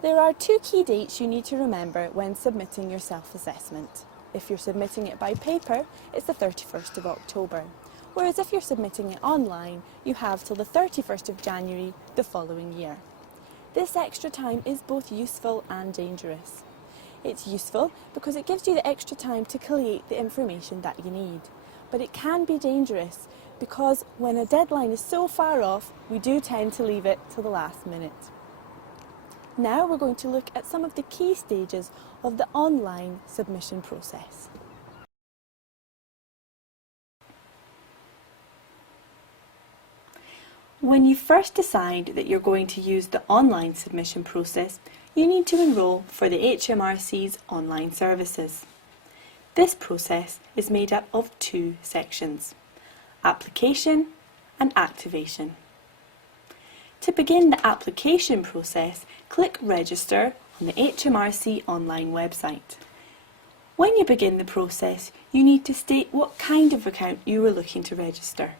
There are two key dates you need to remember when submitting your self-assessment. If you're submitting it by paper, it's the 31st of October, whereas if you're submitting it online, you have till the 31st of January the following year. This extra time is both useful and dangerous. It's useful because it gives you the extra time to collate the information that you need, but it can be dangerous because when a deadline is so far off, we do tend to leave it till the last minute. Now we're going to look at some of the key stages of the online submission process. When you first decide that you're going to use the online submission process, you need to enrol for the HMRC's Online Services. This process is made up of two sections: application and activation. To begin the application process, click Register on the HMRC online website. When you begin the process, you need to state what kind of account you are looking to register.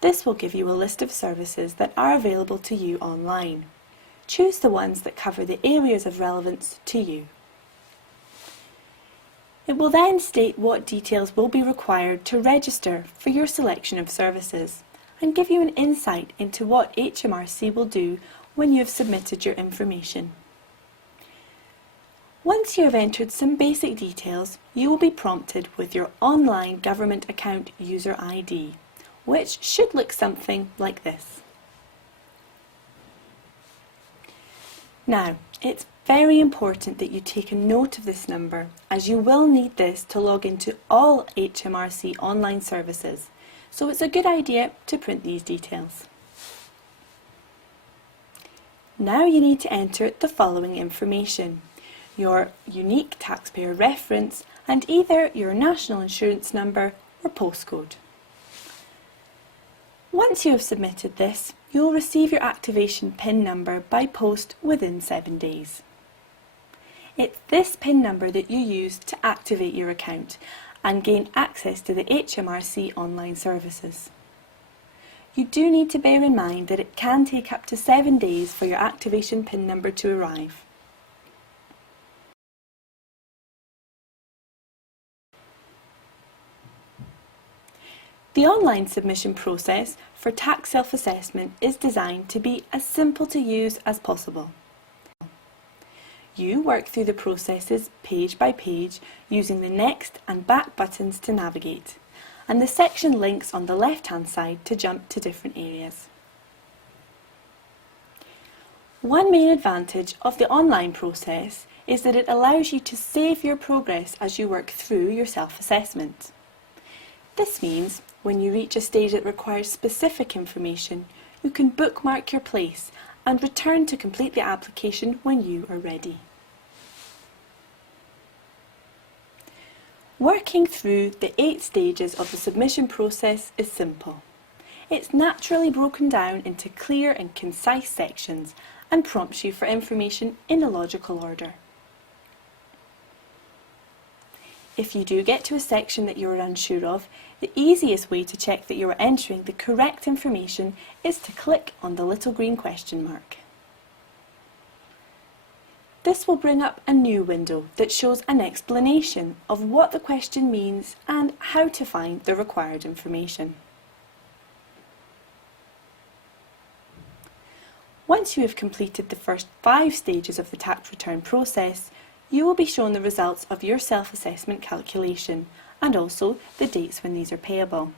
This will give you a list of services that are available to you online. Choose the ones that cover the areas of relevance to you. It will then state what details will be required to register for your selection of services and give you an insight into what HMRC will do when you have submitted your information. Once you have entered some basic details, you will be prompted with your online government account user ID, which should look something like this. Now, it's very important that you take a note of this number, as you will need this to log into all HMRC online services, so it's a good idea to print these details. Now you need to enter the following information: your unique taxpayer reference and either your national insurance number or postcode. Once you have submitted this, you will receive your activation PIN number by post within 7 days. It's this PIN number that you use to activate your account and gain access to the HMRC online services. You do need to bear in mind that it can take up to 7 days for your activation PIN number to arrive. The online submission process for tax self-assessment is designed to be as simple to use as possible. You work through the processes page by page using the next and back buttons to navigate, and the section links on the left-hand side to jump to different areas. One main advantage of the online process is that it allows you to save your progress as you work through your self-assessment. This means when you reach a stage that requires specific information, you can bookmark your place and return to complete the application when you are ready. Working through the 8 stages of the submission process is simple. It's naturally broken down into clear and concise sections and prompts you for information in a logical order. If you do get to a section that you are unsure of, the easiest way to check that you are entering the correct information is to click on the little green question mark. This will bring up a new window that shows an explanation of what the question means and how to find the required information. Once you have completed the first 5 stages of the tax return process, you will be shown the results of your self-assessment calculation and also the dates when these are payable.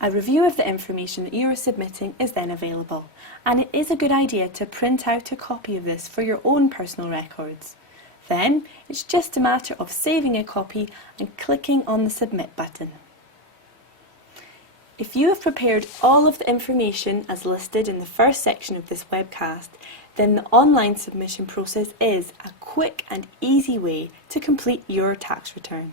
A review of the information that you are submitting is then available, and it is a good idea to print out a copy of this for your own personal records. Then it's just a matter of saving a copy and clicking on the Submit button. If you have prepared all of the information as listed in the first section of this webcast, then the online submission process is a quick and easy way to complete your tax return.